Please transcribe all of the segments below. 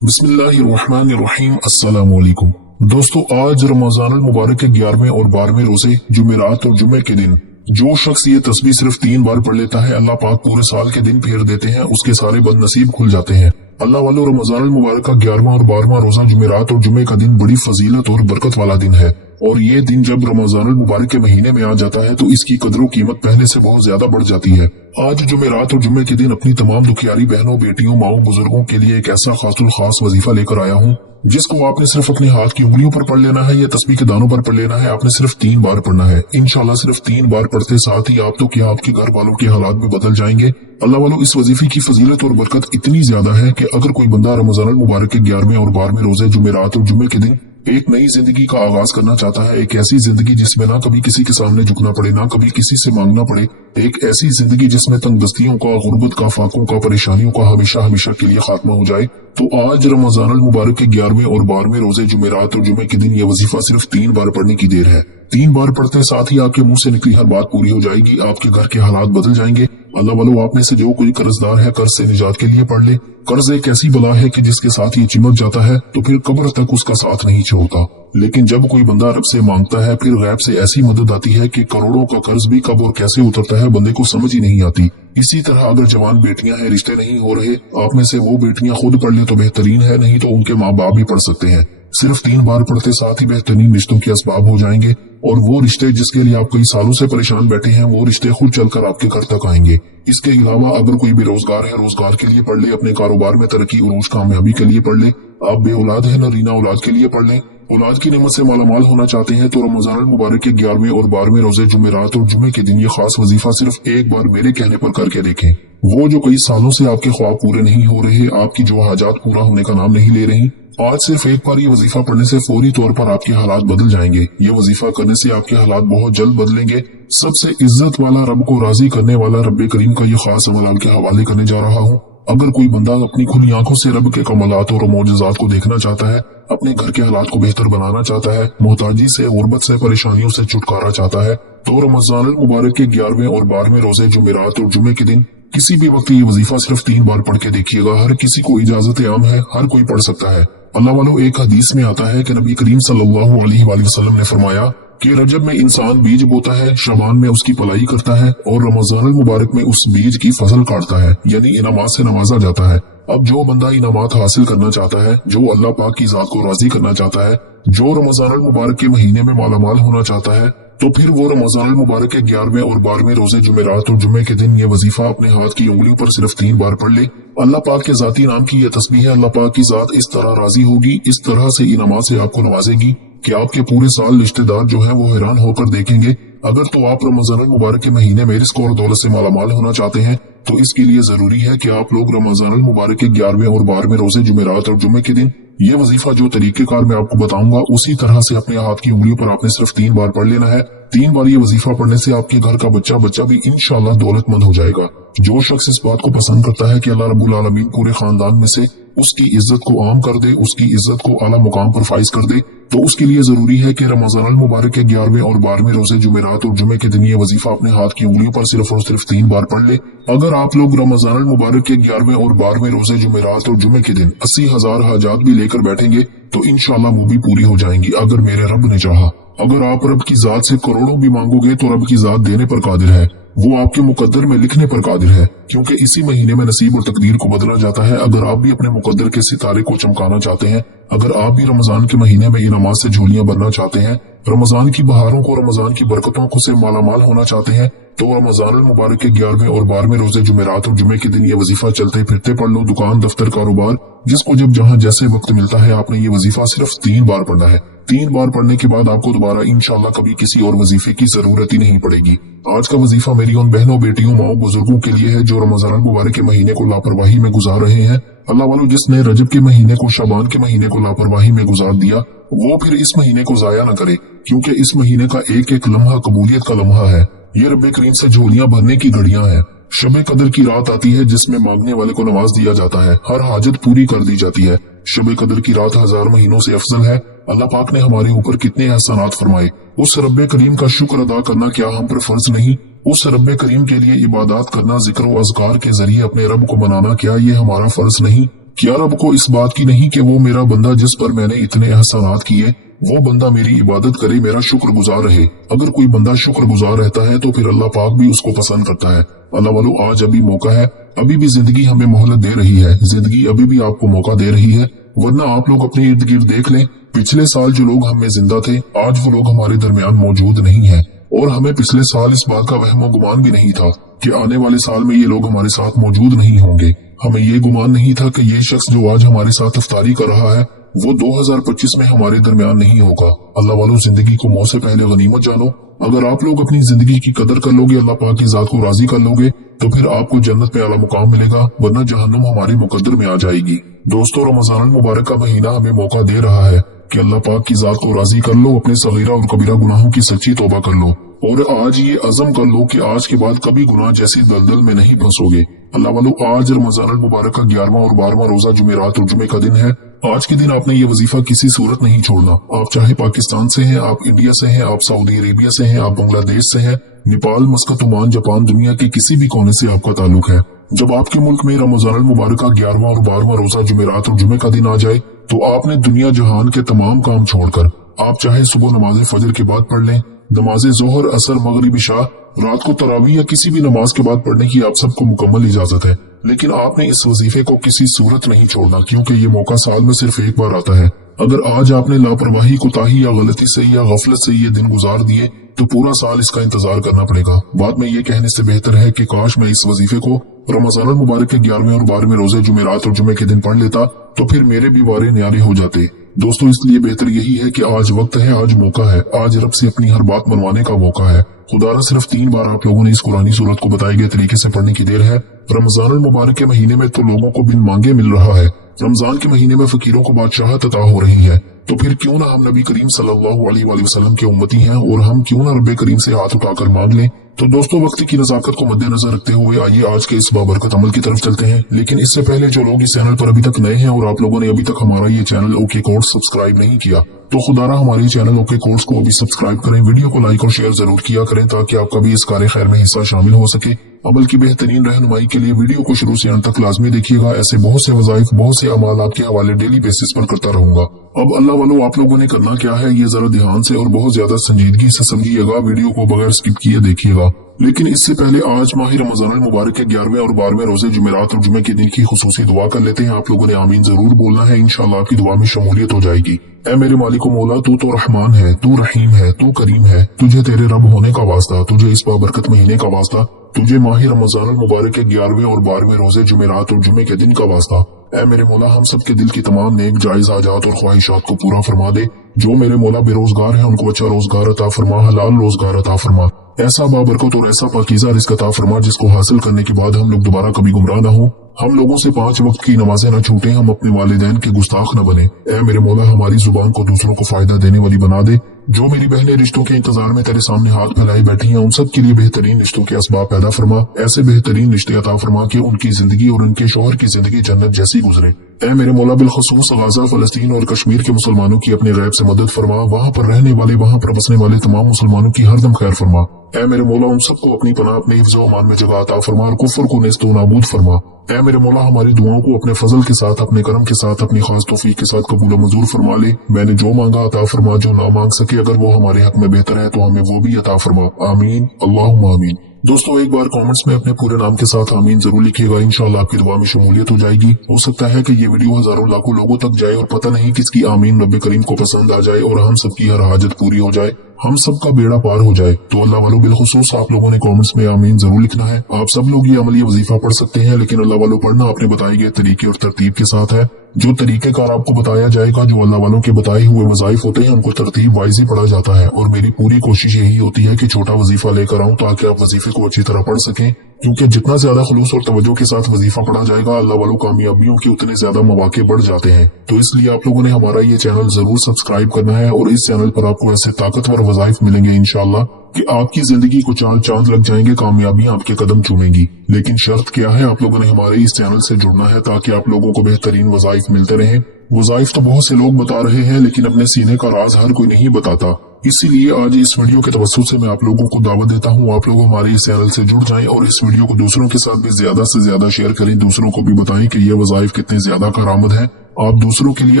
बिस्मिल्लाहिर्रहमानिर्रहीम। अस्सलाम वालेकुम दोस्तों, आज रमजान मुबारक के 11वें और 12वें रोजे जुमेरात और जुमे के दिन जो शख्स ये तस्बीह सिर्फ 3 बार पढ़ लेता है, अल्लाह पाक पूरे साल के दिन फेर देते हैं, उसके सारे बदनसीब खुल जाते हैं। अल्लाह वालों, रमजान मुबारक का 11वां और 12वां रोजा जुमेरात और जुमे का दिन बड़ी फजीलत और बरकत वाला दिन है। और ये दिन जब रमजान मुबारक के महीने में आ जाता है तो इसकी कदर कीमत पहले से बहुत ज्यादा बढ़ जाती है। आज जुमेरात और जुमे के दिन अपनी तमाम दुखियारी बहनों, बेटियों, माओ, बुजुर्गों के लिए एक ऐसा खास वजीफा लेकर आया हूँ जिसको आपने सिर्फ अपने हाथ की उंगलियों पर पढ़ लेना है या तस्बीह के दानों पर पढ़ लेना है। आपने सिर्फ 3 बार पढ़ना है। इंशाल्लाह सिर्फ 3 बार पढ़ते साथ ही आप तो क्या आपके घर वालों के हालात भी बदल जाएंगे। अल्लाह वालों, इस वजीफे की फजीलत और बरकत इतनी ज्यादा है कि अगर कोई बंदा रमजान मुबारक के 11वें और 12वें रोजे जुमेरात और जुमे के दिन एक नई जिंदगी का आगाज करना चाहता है, एक ऐसी जिंदगी जिसमें ना कभी किसी के सामने झुकना पड़े, ना कभी किसी से मांगना पड़े, एक ऐसी जिंदगी जिसमें तंगदस्तियों का, गुर्बत का, फाकों का, परेशानियों का हमेशा हमेशा के लिए खात्मा हो जाए, तो आज रमजान मुबारक के 11वें और 12वें रोजे जुमेरात और जुमे के दिन यह वजीफा सिर्फ 3 बार पढ़ने की देर है। 3 बार पढ़ते साथ ही आपके मुंह से निकली हर बात पूरी हो जाएगी, आपके घर के हालात बदल जाएंगे। अल्लाह वालों, आप में से जो कोई कर्जदार है, कर्ज से निजात के लिए पढ़ ले। कर्ज एक ऐसी बला है कि जिसके साथ ये चिमट जाता है तो फिर कब्र तक उसका साथ नहीं छोड़ता। लेकिन जब कोई बंदा रब से मांगता है, फिर गैब से ऐसी मदद आती है कि करोड़ों का कर्ज भी कब और कैसे उतरता है बंदे को समझ ही नहीं आती। इसी तरह अगर जवान बेटियां हैं, रिश्ते नहीं हो रहे, आप में से वो बेटियां खुद पढ़ ले तो बेहतरीन है, नहीं तो उनके माँ बाप भी पढ़ सकते हैं। सिर्फ 3 बार पढ़ते साथ ही बेहतरीन रिश्तों के असबाब हो जाएंगे और वो रिश्ते जिसके लिए आप कई सालों से परेशान बैठे हैं, वो रिश्ते खुद चलकर आपके घर तक आएंगे। इसके अलावा अगर कोई बेरोजगार है, रोजगार के लिए पढ़ ले, अपने कारोबार में तरक्की, उरूज, कामयाबी के लिए पढ़ ले। आप बे औलाद है, नरीना औलाद के लिए पढ़ ले। औलाद की नेमत से मालामाल होना चाहते हैं तो रमजान मुबारक के 11वें और 12वें रोजे जुमेरात और जुमे के दिन ये खास वजीफा सिर्फ एक बार मेरे कहने पर करके देखें। वो जो कई सालों से आपके ख्वाब पूरे नहीं हो रहे, आपकी जो हाजात पूरा होने का नाम नहीं ले रही, आज सिर्फ एक बार ये वजीफा पढ़ने से फौरी तौर पर आपके हालात बदल जाएंगे। ये वजीफा करने से आपके हालात बहुत जल्द बदलेंगे। सबसे इज्जत वाला, रब को राजी करने वाला रब्बे करीम का ये खास अमल आपके हवाले करने जा रहा हूँ। अगर कोई बंदा अपनी खुली आंखों से रब के कमालात और मोजज़ात को देखना चाहता है, अपने घर के हालात को बेहतर बनाना चाहता है, मोहताजी से, गुर्बत से, परेशानियों से छुटकारा चाहता है, तो रमजान मुबारक के 11वें और 12वें रोजे जुमेरात और जुमे के दिन किसी भी वक्त ये वजीफा सिर्फ 3 बार पढ़ के देखिएगा। हर किसी को इजाजत आम है, हर कोई पढ़ सकता है। अल्लाह वालों, एक हदीस में आता है कि नबी करीम सल्लल्लाहु अलैहि वसल्लम ने फरमाया कि रजब में इंसान बीज बोता है, शबान में उसकी पलाई करता है और रमजान मुबारक में उस बीज की फसल काटता है, यानी इनामात से नवाजा जाता है। अब जो बंदा इनामात हासिल करना चाहता है, जो अल्लाह पाक की जात को राजी करना चाहता है, जो रमजान मुबारक के महीने में मालामाल होना चाहता है, तो फिर वो रमजान मुबारक के 11वें और 12वें रोजे जुमेरात और जुमे के दिन ये वजीफा अपने हाथ की उंगलियों पर सिर्फ 3 बार पढ़ ले। अल्लाह पाक के जाती नाम की यह तस्बीह है। अल्लाह पाक की जात इस तरह राजी होगी, इस तरह से इनामात से आपको नवाजेगी कि आपके पूरे साल रिश्तेदार जो हैं वो हैरान होकर देखेंगे। अगर तो आप रमजान मुबारक के महीने में रिस्क और दौलत से मालामाल होना चाहते हैं तो इसके लिए जरूरी है कि आप लोग रमजान मुबारक के 11वें और 12वें रोजे जुमेरात और जुमे के दिन ये वजीफा जो तरीकेकार मैं आपको बताऊंगा उसी तरह से अपने हाथ की उंगलियों पर आपने सिर्फ 3 बार पढ़ लेना है। 3 बार ये वजीफा पढ़ने से आपके घर का बच्चा भी इंशाल्लाह दौलतमंद हो जाएगा। जो शख्स इस बात को पसंद करता है कि अल्लाह रब्बुल आलमीन पूरे खानदान में से उसकी इज्जत को आम कर दे, उसकी इज्जत को आला मुकाम पर फाइज कर दे, तो उसके लिए जरूरी है कि रमजान मुबारक के 11वें और 12वें रोजे जुमेरात और जुमे के दिन ये वजीफा अपने हाथ की उंगलियों पर सिर्फ और सिर्फ 3 बार पढ़ ले। अगर आप लोग रमजान मुबारक के 11वें और 12वें रोजे जुमेरात और जुमे के दिन 80,000 हाजात भी लेकर बैठेंगे तो इंशाल्लाह वो भी पूरी हो जाएंगी अगर मेरे रब ने चाहा। अगर आप रब की जात से करोड़ों भी मांगोगे तो रब की जात देने पर कादिर है, वो आपके मुकद्दर में लिखने पर कादिर है, क्योंकि इसी महीने में नसीब और तकदीर को बदला जाता है। अगर आप भी अपने मुकद्दर के सितारे को चमकाना चाहते हैं, अगर आप भी रमजान के महीने में इनामात से झोलियां भरना चाहते हैं, रमजान की बहारों को, रमजान की बरकतों को से मालामाल होना चाहते हैं, तो रमजान मुबारक के 11वें और 12वें रोजे जुमेरात और जुमे के दिन ये वजीफा चलते फिरते पढ़ लो। दुकान, दफ्तर, कारोबार, जिसको जब जहाँ जैसे वक्त मिलता है, आपने ये वजीफा सिर्फ 3 बार पढ़ना है। 3 बार पढ़ने के बाद आपको दोबारा इंशाल्लाह कभी किसी और वजीफे की जरूरत ही नहीं पड़ेगी। आज का वजीफा मेरी उन बहनों, बेटियों, माओ, बुजुर्गों के लिए है जो रमजान मुबारक के महीने को लापरवाही में गुजार रहे हैं। अल्लाह वालों, जिसने रजब के महीने को, शबान के महीने को लापरवाही में गुजार दिया, वो फिर इस महीने को जाया न करे, क्योंकि इस महीने का एक एक लम्हा कबूलियत का लम्हा है। ये रब्बे करीम से झोलियां भरने की घड़ियां हैं। शबे कदर की रात आती है जिसमें मांगने वाले को नवाज दिया जाता है, हर हाजत पूरी कर दी जाती है। शबे कदर की रात 1000 महीनों से अफजल है। अल्लाह पाक ने हमारे ऊपर कितने एहसानात फरमाए। उस रब्बे करीम का शुक्र अदा करना क्या हम पर फर्ज नहीं? उस रब्बे करीम के लिए इबादत करना, जिक्र व अज़कार के जरिए अपने रब को मनाना क्या ये हमारा फर्ज नहीं? क्या रब को इस बात की नहीं कि वो मेरा बंदा जिस पर मैंने इतने एहसानात किए वो बंदा मेरी इबादत करे, मेरा शुक्रगुजार रहे। अगर कोई बंदा शुक्रगुजार रहता है तो फिर अल्लाह पाक भी उसको पसंद करता है। अल्लाह वालों, आज अभी मौका है, अभी भी जिंदगी हमें मोहलत दे रही है, जिंदगी अभी भी आपको मौका दे रही है। वरना आप लोग अपने इर्द गिर्द देख लें, पिछले साल जो लोग हमें जिंदा थे आज वो लोग हमारे दरमियान मौजूद नहीं है। और हमें पिछले साल इस बात का वहम गुमान भी नहीं था कि आने वाले साल में ये लोग हमारे साथ मौजूद नहीं होंगे। हमें ये गुमान नहीं था कि ये शख्स जो आज हमारे साथ इफ्तारी कर रहा है वो 2025 में हमारे दरमियान नहीं होगा। अल्लाह वालों, जिंदगी को मौत से पहले गनीमत जानो। अगर आप लोग अपनी जिंदगी की कदर कर लोगे, अल्लाह पाक की जात को राजी कर लोगे, तो फिर आपको जन्नत में आला मुकाम मिलेगा, वरना जहन्नुम हमारे मुकद्दर में आ जाएगी। दोस्तों, रमजान मुबारक का महीना हमें मौका दे रहा है कि अल्लाह पाक की जात को राजी कर लो, अपने सगीरा और कबीरा गुनाहों की सच्ची तौबा कर लो और आज ये अज़म कर लो कि आज के बाद कभी गुनाह जैसी दलदल में नहीं फंसोगे। अल्लाह वालों, आज रमजान मुबारक का 11वां और 12वां रोजा जुमेरात और जुमे का दिन है। आज के दिन आपने ये वजीफा किसी सूरत नहीं छोड़ना। आप चाहे पाकिस्तान से हैं, आप इंडिया से हैं, आप सऊदी अरेबिया से हैं, आप बांग्लादेश से हैं, नेपाल, मस्कत, ओमान, जापान, दुनिया के किसी भी कोने से आपका ताल्लुक है। जब आपके मुल्क में रमजान मुबारक का 11वां और 12वां रोजा जुमेरात और जुमे का दिन आ जाए तो आपने दुनिया जहान के तमाम काम छोड़कर आप चाहे सुबह नमाज फजर के बाद पढ़ लें, नमाज जोहर, असर, मगरिब, इशा, रात को तरावी या किसी भी नमाज के बाद पढ़ने की आप सबको मुकम्मल इजाजत है। लेकिन आपने इस वजीफे को किसी सूरत नहीं छोड़ना, क्योंकि ये मौका साल में सिर्फ एक बार आता है। अगर आज आपने लापरवाही, कोताही या गलती से या गफलत से ये दिन गुजार दिए तो पूरा साल इसका इंतजार करना पड़ेगा। बाद में ये कहने से बेहतर है कि काश मैं इस वजीफे को रमजान मुबारक के 11वें और 12वें रोजे जुमेरात और जुमे के दिन पढ़ लेता तो फिर मेरे भी वारे न्यारे हो जाते। दोस्तों, इसलिए बेहतर यही है कि आज वक्त है, आज मौका है, आज रब से अपनी हर बात मनवाने का मौका है। खुदारा सिर्फ 3 बार आप लोगों ने इस कुरानी सूरत को बताए गए तरीके से पढ़ने की देर है। रमजान मुबारक के महीने में तो लोगों को बिन मांगे मिल रहा है, रमजान के महीने में फकीरों को बादशाहत अता हो रही है, तो फिर क्यों ना हम नबी करीम सल्लल्लाहु अलैहि वसल्लम के उम्मती हैं और हम क्यों ना रब्बे करीम से हाथ उठाकर मांग लें। तो दोस्तों, वक्त की नजाकत को मद्देनजर रखते हुए आइए आज के इस बाबरकत अमल की तरफ चलते हैं। लेकिन इससे पहले जो लोग इस चैनल पर अभी तक नए हैं और आप लोगों ने अभी तक हमारा ये चैनल ओके कोर्स सब्सक्राइब नहीं किया तो खुदारा हमारे चैनल ओके कोर्स को अभी सब्सक्राइब करें, वीडियो को लाइक और शेयर जरूर किया करें ताकि आपका भी इस कार्य खैर में हिस्सा शामिल हो सके। अमल की बेहतरीन रहनुमाई के लिए वीडियो को शुरू से अंत तक लाजमी देखिएगा। ऐसे बहुत से वज़ाइफ, बहुत से अमाल आपके हवाले डेली बेसिस पर करता रहूंगा। अब अल्लाह वालों, आप लोगों ने करना क्या है ये जरा ध्यान से और बहुत ज्यादा संजीदगी से समझिएगा, वीडियो को बगैर स्किप किए देखिएगा। लेकिन इससे पहले आज माह रमजान मुबारक के 11वें और 12वें रोजे जुमेरात और जुमे के दिन की खुसूसी दुआ कर लेते हैं। आप लोगों ने आमीन जरूर बोलना है, इंशाल्लाह आपकी दुआ में शमूलियत हो जाएगी। ऐ मेरे मालिक मौला, तू तो रहमान है, तू रहीम है, तू करीम है, तुझे तेरे रब होने का वास्ता, तुझे इस बाबरकत महीने का वास्ता, तुझे माह रमजान मुबारक के 11वें और 12वें रोजे जुमेरात और जुमे के दिन का वास्ता। ऐ मेरे मौला, हम सब के दिल की तमाम नेक जायज आजात और ख्वाहिशात को पूरा फरमा दे। जो मेरे मौला बेरोजगार है उनको अच्छा रोजगार अता फरमा, हलाल रोजगार अता फरमा, ऐसा बाबरकत और ऐसा पाकीज़ा रिज़्क़ अता फरमा जिसको हासिल करने के बाद हम लोग दोबारा कभी गुमराह न हो, हम लोगों से 5 वक्त की नमाजें न छूटे, हम अपने वालिदैन के गुस्ताख न बने। ऐ मेरे मौला, हमारी जुबान को दूसरों को फायदा देने वाली बना दे। जो मेरी बहनें रिश्तों के इंतजार में तेरे सामने हाथ फैलाई बैठी हैं उन सब के लिए बेहतरीन रिश्तों के असबाब पैदा फरमा, ऐसे बेहतरीन रिश्ते अता फरमा कि उनकी जिंदगी और उनके शोहर की जिंदगी जन्नत जैसी गुजरे। ऐ मेरे मौला, बिलखसूस गाजा, फलस्तीन और कश्मीर के मुसलमानों की अपने गैब से मदद फरमा, वहाँ पर रहने वाले, वहाँ पर बसने वाले तमाम मुसलमानों की हरदम खैर फरमा। ऐ मेरे मौला, उन सबको अपनी पनाह, अपने हिफ्ज़-ओ अमान में जगह अता फरमा और कुफ्र को नेस्तो नाबूद फरमा। ऐ मेरे मौला, हमारी दुआओं को अपने फजल के साथ, अपने करम के साथ, अपनी खास तौफीक के साथ कबूल मंजूर फरमा ले। मैंने जो मांगा अता फरमा, जो ना मांग सके अगर वो हमारे हक में बेहतर है तो हमें वो भी अता फरमा। आमीन, अल्लाहुम्मा आमीन। दोस्तों, एक बार कमेंट्स में अपने पूरे नाम के साथ आमीन जरूर लिखिएगा, इंशाल्लाह आपकी दुआ में शमूलियत हो जाएगी। हो सकता है कि ये वीडियो हजारों लाखों लोगों तक जाए और पता नहीं किसकी आमीन रब्बे करीम को पसंद आ जाए और हम सबकी हर हाजत पूरी हो जाए, हम सबका बेड़ा पार हो जाए। तो अल्लाह वालों, बिलखुसूस आप लोगों ने कमेंट्स में आमीन जरूर लिखना है। आप सब लोग ये अमली वजीफा पढ़ सकते हैं, लेकिन अल्लाह वालों पढ़ना आपने बताए गए तरीके और तरतीब के साथ है। जो तरीकेकार आपको बताया जाएगा, जो अल्लाह वालों के बताए हुए वज़ाइफ होते हैं उनको तरतीब वाइज ही पढ़ा जाता है। और मेरी पूरी कोशिश यही होती है कि छोटा वजीफा लेकर आऊं ताकि आप वजीफे को अच्छी तरह पढ़ सकें, क्योंकि जितना ज्यादा खुलूस और तवज्जो के साथ वजीफा पढ़ा जाएगा अल्लाह वालों कामयाबियों के उतने ज्यादा मौके बढ़ जाते हैं। तो इसलिए आप लोगों ने हमारा ये चैनल जरूर सब्सक्राइब करना है और इस चैनल पर आपको ऐसे ताकतवर वज़ाइफ मिलेंगे इंशाल्लाह कि आपकी जिंदगी को चांद चांद लग जाएंगे, कामयाबियां आपके कदम चूमेंगी। लेकिन शर्त क्या है, आप लोगों ने हमारे इस चैनल से जुड़ना है ताकि आप लोगों को बेहतरीन वज़ाइफ मिलते रहें। वज़ाइफ तो बहुत से लोग बता रहे हैं लेकिन अपने सीने का राज हर कोई नहीं बताता। इसीलिए आज इस वीडियो के तवज्जुह से मैं आप लोगों को दावत देता हूँ, आप लोग हमारे इस चैनल से जुड़ जाएं और इस वीडियो को दूसरों के साथ भी ज्यादा से ज्यादा शेयर करें, दूसरों को भी बताएं कि ये वज़ाइफ कितने ज्यादा करामद है। आप दूसरों के लिए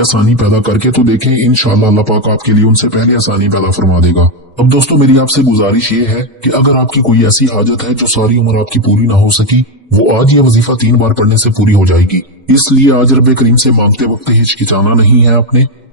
आसानी पैदा करके तो देखें, इंशाअल्लाह अल्लाह पाक आपके लिए उनसे पहले आसानी पैदा फरमा देगा। अब दोस्तों मेरी आपसे गुजारिश ये है कि अगर आपकी कोई ऐसी हाजत है जो सारी उम्र आपकी पूरी ना हो सकी, वो आज ये वजीफा 3 बार पढ़ने से पूरी हो जाएगी। इसलिए आज रब्बे करीम से मांगते वक्त हिचकिचाना नहीं है।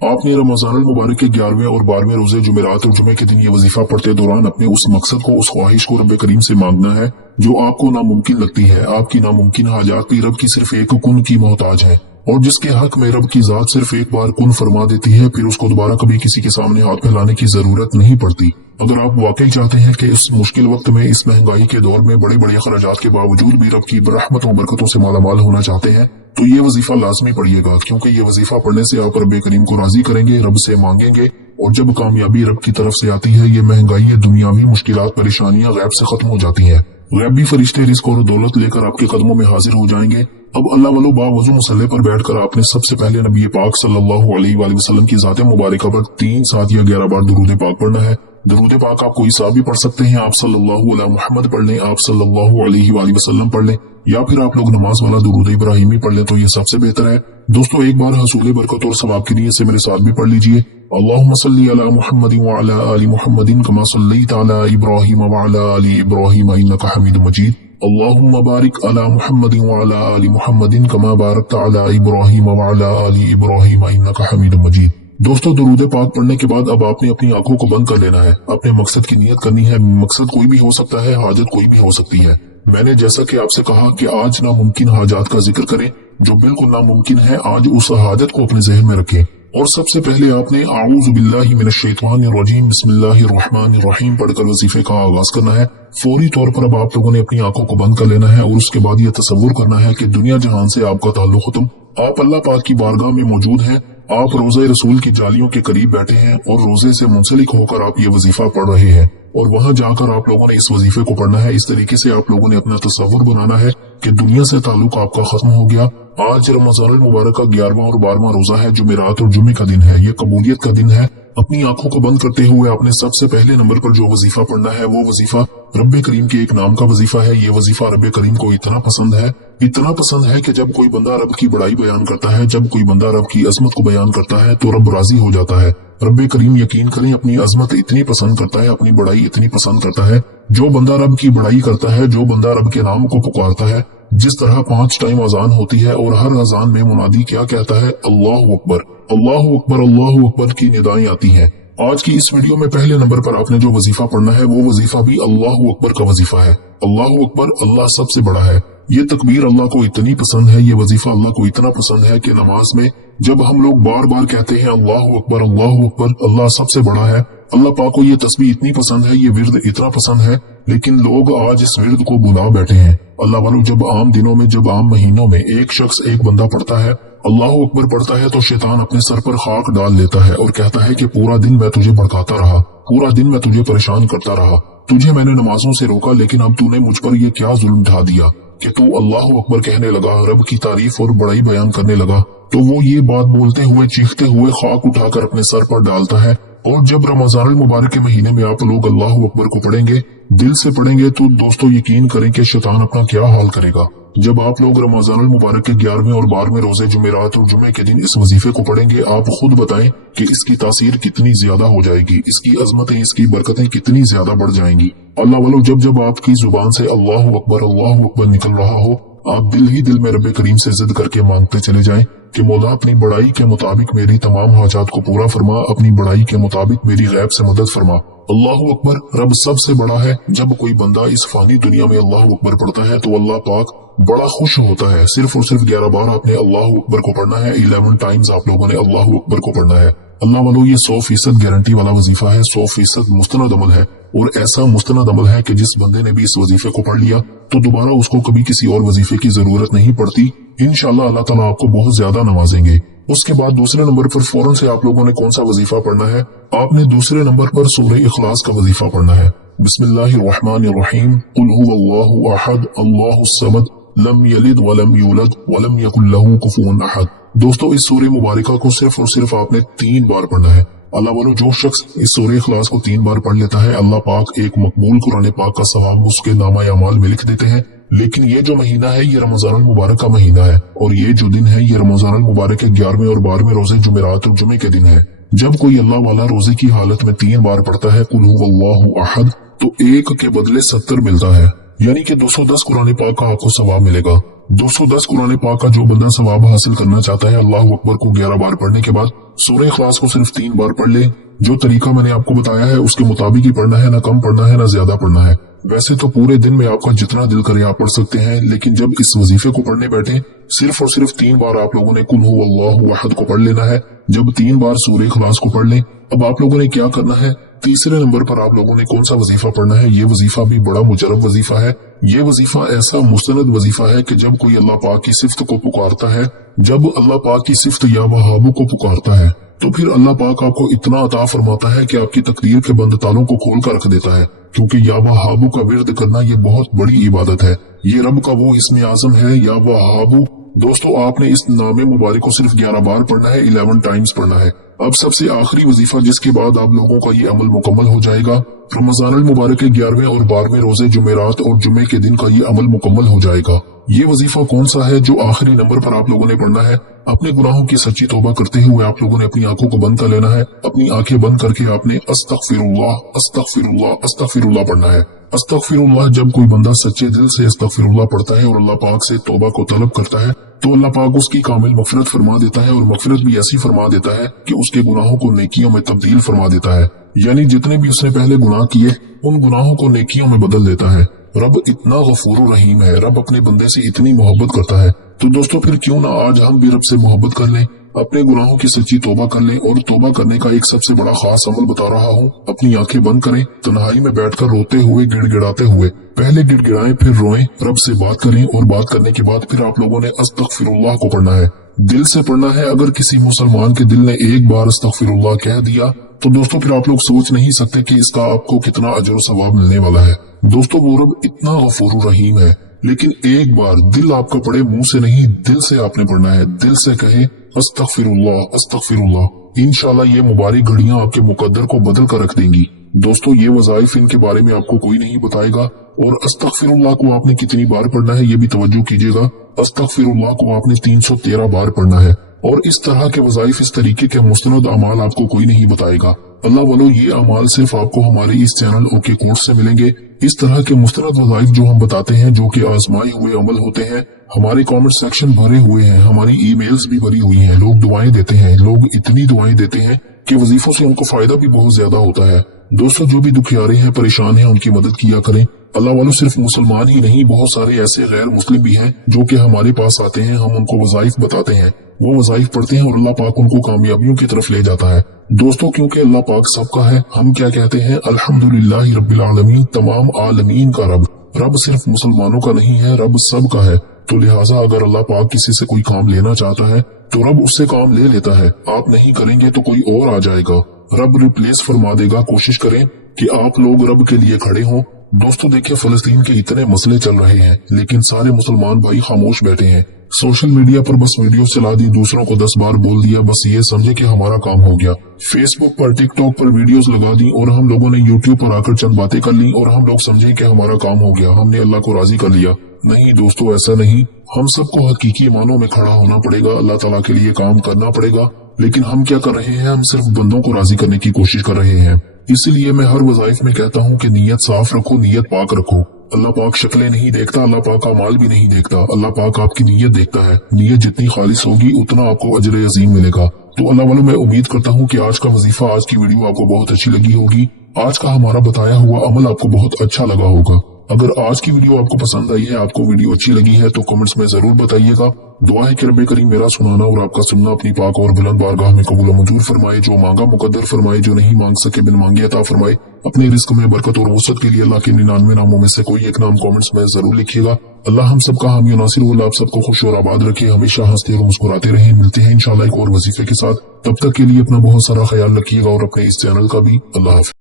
आपने रमजानुल मुबारक के 11वें और 12वें रोजे जुमेरात और जुमे के दिन ये वजीफा पढ़ते दौरान अपने उस मकसद को, उस ख्वाहिश को रब्बे करीम से मांगना है जो आपको नामुमकिन लगती है। आपकी नामुमकिन हाजात भी रब की सिर्फ एक कुन की मोहताज है, और जिसके हक में रब की जात सिर्फ एक बार कुन फरमा देती है, फिर उसको दोबारा कभी किसी के सामने हाथ फैलाने की जरूरत नहीं पड़ती। अगर आप वाकई चाहते हैं कि इस मुश्किल वक्त में, इस महंगाई के दौर में बड़े बड़े खर्चात के बावजूद भी रब की रहमतों बरकतों से मालामाल होना चाहते हैं, तो ये वजीफा लाजमी पढ़िएगा, क्योंकि ये वजीफा पढ़ने से आप रब करीम को राजी करेंगे, रब से मांगेंगे, और जब कामयाबी रब की तरफ से आती है, ये महंगाई, ये दुनियावी मुश्किलात, परेशानियां गैब से खत्म हो जाती है। गैबी फरिश्ते रिज़्क और दौलत लेकर आपके कदमों में हाजिर हो जाएंगे। अब अल्लाह वालों, बावजू मुसल्ले पर बैठकर आपने सबसे पहले नबी पाक सल्लल्लाहु अलैहि वसल्लम की ज़ात मुबारका पर 3, 7 या 11 बार दुरूद पाक पढ़ना है। दुरूद पाक आप कोई सा भी पढ़ सकते हैं, आप सल्लल्लाहु अलैहि मुहम्मद पढ़ लें, आप सल्लल्लाहु अलैहि वसल्लम पढ़ लें, या फिर आप लोग नमाज वाला दुरूद इब्राहिमी पढ़ लें तो ये सबसे बेहतर है। दोस्तों एक बार हसूल बरकत और सवाब की नीयत से मेरे साथ भी पढ़ लीजिए। अल्लाहुम्मा सल्ली अला मुहम्मदिन व अला आलि मुहम्मदिन कमा सल्लैता अला इब्राहीम व अला आलि इब्राहीम इन्नका हमीदुम मजीद। अल्लाहुम्मा बारिक अला मुहम्मदिन व अला आलि मुहम्मदिन कमा बारकता अला इब्राहीम व अला आलि इब्राहीम इन्नका हमीदुम मजीद। दोस्तों दुरूद पाक पढ़ने के बाद अब आपने अपनी आंखों को बंद कर लेना है, अपने मकसद की नियत करनी है। मकसद कोई भी हो सकता है, हाजत कोई भी हो सकती है। मैंने जैसा कि आपसे कहा कि आज नामुमकिन हाजात का जिक्र करें, जो बिल्कुल नामुमकिन है, आज उस हाजत को अपने जहन में रखें। और सबसे पहले आपने आऊज़ु बिल्लाहि मिनश शैतानिर रजीम बिस्मिल्लाहिर रहमानिर रहीम पढ़कर वजीफे का आगाज करना है। फौरी तौर पर अब आप लोगों ने अपनी आंखों को बंद कर लेना है और उसके बाद यह तसव्वुर करना है कि दुनिया जहान से आपका ताल्लुक खत्म, आप अल्लाह पाक की बारगाह में मौजूद हैं। आप रोज़े रसूल की जालियों के करीब बैठे हैं और रोजे से मुंसलिक होकर आप ये वजीफा पढ़ रहे हैं, और वहां जाकर आप लोगों ने इस वजीफे को पढ़ना है। इस तरीके से आप लोगों ने अपना तसव्वुर बनाना है कि दुनिया से ताल्लुक आपका खत्म हो गया। आज रमजानुल मुबारक का 11वां और 12वां रोजा है, जुमेरात और जुमे का दिन है, ये कबूलियत का दिन है। अपनी आंखों को बंद करते हुए आपने सबसे पहले नंबर पर जो वजीफा पढ़ना है, वो वजीफा रब्बे करीम के एक नाम का वजीफा है। ये वजीफा रब्बे करीम को इतना पसंद है कि जब कोई बंदा रब की बड़ाई बयान करता है, जब कोई बंदा रब की अजमत को बयान करता है, तो रब राजी हो जाता है। रब्बे करीम यकीन करें अपनी अजमत इतनी पसंद करता है, अपनी बड़ाई इतनी पसंद करता है। जो बंदा रब की बड़ाई करता है, जो बंदा रब के नाम को पुकारता है, जिस तरह 5 टाइम अजान होती है और हर अजान में मुनादी क्या कहता है, अल्लाहु अकबर, अल्लाहु अकबर, अल्लाहु अकबर की निदाएं आती हैं। आज की इस वीडियो में पहले नंबर पर आपने जो वजीफा पढ़ना है, वो वजीफा भी अल्लाहु अकबर का वजीफा है। अल्लाहु अकबर, अल्लाह सबसे बड़ा है। ये तकबीर अल्लाह को इतनी पसंद है, ये वजीफा अल्लाह को इतना पसंद है कि नमाज में जब हम लोग बार बार कहते हैं अल्लाहु अकबर, अल्लाहु अकबर, अल्लाह सबसे बड़ा है, अल्लाह पाक को ये तस्बीह इतनी पसंद है, ये विर्द इतना पसंद है, लेकिन लोग आज इस विर्द को भुला बैठे हैं। अल्लाह वालों, जब आम दिनों में, जब आम महीनों में एक शख्स, एक बंदा पढ़ता है, अल्लाहु अकबर पढ़ता है, तो शैतान अपने सर पर खाक डाल लेता है और कहता है कि पूरा दिन मैं तुझे भड़काता रहा, पूरा दिन मैं तुझे परेशान करता रहा, तुझे मैंने नमाजों से रोका, लेकिन अब तूने मुझ पर यह क्या जुल्म ढा दिया कि तू अल्लाहु अकबर कहने लगा, रब की तारीफ और बड़ाई बयान करने लगा। तो वो ये बात बोलते हुए, चीखते हुए खाक उठाकर अपने सर पर डालता है। और जब रमजानुल मुबारक के महीने में आप लोग अल्लाहु अकबर को पढ़ेंगे, दिल से पढ़ेंगे, तो दोस्तों यकीन करें कि शैतान अपना क्या हाल करेगा। जब आप लोग रमजानुल मुबारक के 11वें और 12वें रोजे जुमेरात और जुमे के दिन इस वजीफे को पढ़ेंगे, आप खुद बताएं कि इसकी तासीर कितनी ज्यादा हो जाएगी, इसकी अजमतें, इसकी बरकतें कितनी ज्यादा बढ़ जाएंगी। अल्लाह वालों, जब जब आपकी जुबान से अल्लाहु अकबर निकल रहा हो, आप दिल ही दिल में रब्बे करीम से जिद करके मांगते चले जाएं कि मौला अपनी बड़ाई के मुताबिक मेरी तमाम हाजात को पूरा फरमा, अपनी बड़ाई के मुताबिक मेरी गैब से मदद फरमा। अल्लाहु अकबर, रब सबसे बड़ा है। जब कोई बंदा इस फानी दुनिया में अल्लाहु अकबर पढ़ता है तो अल्लाह पाक बड़ा खुश होता है। सिर्फ और सिर्फ 11 बार आपने अल्लाहु अकबर को पढ़ना है, 11 टाइम्स आप लोगों ने अल्लाहु अकबर को पढ़ना है। अल्लाह वालों, ये 100% गारंटी वाला वजीफा है, 100% मुस्तनद अमल है, और ऐसा मुस्तनद अमल है कि जिस बंदे ने भी इस वजीफे को पढ़ लिया तो दोबारा उसको कभी किसी और वजीफे की जरूरत नहीं पड़ती। इंशाअल्लाह अल्लाह ताला आपको बहुत ज्यादा नवाजेंगे। उसके बाद दूसरे नंबर पर फौरन से आप लोगों ने कौन सा वजीफा पढ़ना है, आपने दूसरे नंबर पर सूरह इखलास का वजीफा पढ़ना है। बिस्मिल्लाहिर्रहमानिर्रहीम, कुल हुवल्लाहु अहद, अल्लाहुस समद, लम यलिद वलम यूलद वलम यकुल लहू कुफुवन अहद। दोस्तों, इस सूरह मुबारका को सिर्फ और सिर्फ आपने 3 बार पढ़ना है। अल्लाह वालों, जो शख्स इस सूरह इखलास को 3 बार पढ़ लेता है, अल्लाह पाक एक मकबूल कुरान पाक का सवाब उसके नामा अमाल में लिख देते हैं। लेकिन ये जो महीना है ये रमजान मुबारक का महीना है, और ये जो दिन है ये रमजान मुबारक के 11वें और 12वें रोजे जुमेरात और जुमे के दिन है। जब कोई अल्लाह वाला रोजे की हालत में 3 बार पढ़ता है कुल हुवल्लाहु अहद, तो 1 के बदले 70 मिलता है, यानी कि 210 कुरान पाक का आपको सवाब मिलेगा। 210 कुरान पाक का जो बंदा सवाब हासिल करना चाहता है, अल्लाह अकबर को 11 बार पढ़ने के बाद सूरह इखलास को सिर्फ 3 बार पढ़ ले। जो तरीका मैंने आपको बताया है उसके मुताबिक ही पढ़ना है, ना कम पढ़ना है ना ज्यादा पढ़ना है। वैसे तो पूरे दिन में आपका जितना दिल करे आप पढ़ सकते हैं, लेकिन जब इस वजीफे को पढ़ने बैठे सिर्फ और सिर्फ 3 बार आप लोगों ने कुल हुवल्लाहु अहद को पढ़ लेना है। जब 3 बार सूरह इखलास को पढ़ लें, अब आप लोगों ने क्या करना है, तीसरे नंबर पर आप लोगों ने कौन सा वजीफा पढ़ना है। ये वजीफा भी बड़ा मुजरब वजीफा है। ये वजीफा ऐसा मुस्तनद वजीफा है कि जब कोई अल्लाह पाक की सिफ्त को पुकारता है, जब अल्लाह पाक की सिफ्त या वहाबू को पुकारता है, तो फिर अल्लाह पाक आपको इतना अता फरमाता है कि आपकी तकदीर के बंद तालों को खोल कर रख देता है। क्योंकि या वहाबू का विर्द करना ये बहुत बड़ी इबादत है। ये रब का वो इसमें आजम है, या वहाबू। दोस्तों, आपने इस नामे मुबारक को सिर्फ 11 बार पढ़ना है, 11 टाइम्स पढ़ना है। अब सबसे आखिरी वजीफा जिसके बाद आप लोगों का ये अमल मुकम्मल हो जाएगा, रमजान मुबारक के 11वें और 12वें रोजे जुमेरात और जुमे के दिन का ये अमल मुकम्मल हो जाएगा। ये वजीफा कौन सा है जो आखिरी नंबर पर आप लोगों ने पढ़ना है? अपने गुनाहों की सच्ची तौबा करते हुए आप लोगों ने अपनी आंखों को बंद कर लेना है। अपनी आंखें बंद करके आपने अस्तगफिरुल्लाह अस्तगफिरुल्लाह अस्तगफिरुल्लाह पढ़ना है। अस्तगफिरुल्लाह जब कोई बंदा सच्चे दिल से अस्तगफिरुल्लाह पढ़ता है और अल्लाह पाक से तौबा को तलब करता है, तो अल्लाह पाक उसकी कामिल मगफिरत फरमा देता है, और मगफिरत भी ऐसी फरमा देता है कि उसके गुनाहों को नेकियों में तब्दील फरमा देता है। यानी जितने भी उसने पहले गुनाह किए उन गुनाहों को नेकियों में बदल देता है। रब इतना गफूर रहीम है, रब अपने बंदे से इतनी मोहब्बत करता है। तो दोस्तों, फिर क्यों ना आज हम भी रब से मोहब्बत कर लें, अपने गुनाहों की सच्ची तौबा कर लें। और तौबा करने का एक सबसे बड़ा खास अमल बता रहा हूँ। अपनी आंखें बंद करें, तन्हाई में बैठकर रोते हुए, गिड़गिड़ाते हुए, पहले गिड़गिड़ाएं फिर रोएं, रब से बात करें, और बात करने के बाद फिर आप लोगों ने अस्तगफिरुल्लाह को पढ़ना है। दिल से पढ़ना है। अगर किसी मुसलमान के दिल ने एक बार अस्तगफिरुल्लाह कह दिया तो दोस्तों फिर आप लोग सोच नहीं सकते कि इसका आपको कितना अजर सवाब मिलने वाला है। दोस्तों, वो रब इतना गफूर रहीम है। लेकिन एक बार दिल आपका पढ़े, मुंह से नहीं, दिल से आपने पढ़ना है। दिल से कहे अस्तगफिरुल्लाह अस्तगफिरुल्लाह। इंशाल्लाह ये मुबारक घड़ियां आपके मुकद्दर को बदल कर रख देंगी। दोस्तों, ये वज़ाइफ इनके बारे में आपको कोई नहीं बताएगा। और अस्तगफिरुल्लाह को आपने कितनी बार पढ़ना है ये भी तवज्जो कीजिएगा। अस्तगफिरुल्लाह को आपने 313 बार पढ़ना है। और इस तरह के वज़ाइफ, इस तरीके के मुस्तनद अमाल आपको कोई नहीं बताएगा। अल्लाह वालों, ये अमाल सिर्फ आपको हमारे इस चैनल ओके कोर्स से मिलेंगे। इस तरह के मुस्तनद वज़ाइफ जो हम बताते हैं, जो कि आजमाए हुए अमल होते हैं, हमारे कमेंट सेक्शन भरे हुए हैं, हमारी ईमेल्स भी भरी हुई हैं। लोग दुआएं देते हैं, लोग इतनी दुआएं देते हैं कि वजीफों से उनको फायदा भी बहुत ज्यादा होता है। दोस्तों, जो भी दुखियारे हैं, परेशान हैं, उनकी मदद किया करें। अल्लाह वालों, सिर्फ मुसलमान ही नहीं, बहुत सारे ऐसे गैर मुस्लिम भी हैं जो कि हमारे पास आते हैं। हम उनको वज़ाइफ बताते हैं, वो वज़ाइफ पढ़ते हैं और अल्लाह पाक उनको कामयाबियों की तरफ ले जाता है। दोस्तों, क्योंकि अल्लाह पाक सबका है, हम क्या कहते हैं, अल्हम्दुलिल्लाह रब्बिल आलमीन, तमाम आलमीन का रब। रब सिर्फ मुसलमानों का नहीं है, रब सब का है। तो लिहाजा अगर अल्लाह पाक किसी से कोई काम लेना चाहता है तो रब उससे काम ले लेता है। आप नहीं करेंगे तो कोई और आ जाएगा, रब रिप्लेस फरमा देगा। कोशिश करें कि आप लोग रब के लिए खड़े हों। दोस्तों, देखिए, फलस्तीन के इतने मसले चल रहे हैं, लेकिन सारे मुसलमान भाई खामोश बैठे हैं। सोशल मीडिया पर बस वीडियो चला दी, दूसरों को 10 बार बोल दिया, बस ये समझे कि हमारा काम हो गया। फेसबुक पर, टिकटॉक पर वीडियोस लगा दी और हम लोगों ने यूट्यूब पर आकर चंद बातें कर ली और हम लोग समझे कि हमारा काम हो गया, हमने अल्लाह को राजी कर लिया। नहीं दोस्तों, ऐसा नहीं। हम सबको हकीकी मानों में खड़ा होना पड़ेगा, अल्लाह ताला के लिए काम करना पड़ेगा। लेकिन हम क्या कर रहे हैं, हम सिर्फ बंदों को राजी करने की कोशिश कर रहे हैं। इसीलिए मैं हर वज़ाइफ में कहता हूँ कि नीयत साफ रखो, नीयत पाक रखो। अल्लाह पाक शक्लें नहीं देखता, अल्लाह पाक का माल भी नहीं देखता, अल्लाह पाक आपकी नीयत देखता है। नीयत जितनी खालिस होगी उतना आपको अजर अजीम मिलेगा। तो अल्लाह वालों, मैं उम्मीद करता हूँ कि आज का वजीफा, आज की वीडियो आपको बहुत अच्छी लगी होगी। आज का हमारा बताया हुआ अमल आपको बहुत अच्छा लगा होगा। अगर आज की वीडियो आपको पसंद आई है, आपको वीडियो अच्छी लगी है, तो कमेंट्स में जरूर बताइएगा। दुआ है कि रब्बे करीम मेरा सुनाना और आपका सुनना अपनी पाक और बुलंद बारगाह में कबूल मंजूर फरमाए। जो मांगा मुकद्दर फरमाए, जो नहीं मांग सके बिन मांगे अता फरमाए। अपने रिस्क में बरकत और वसअत के लिए अल्लाह के 99 नामों में से कोई एक नाम कमेंट्स में जरूर लिखिएगा। अल्लाह हम सबका हामी और नासिर हो, आप सबको खुश और आबाद रखे, हमेशा हंसते और मुस्कुराते रहे। मिलते हैं इंशाल्लाह एक और वजीफे के साथ, तब तक के लिए अपना बहुत सारा ख्याल रखिएगा और अपने इस चैनल का भी। अल्लाह हाफ़िज़।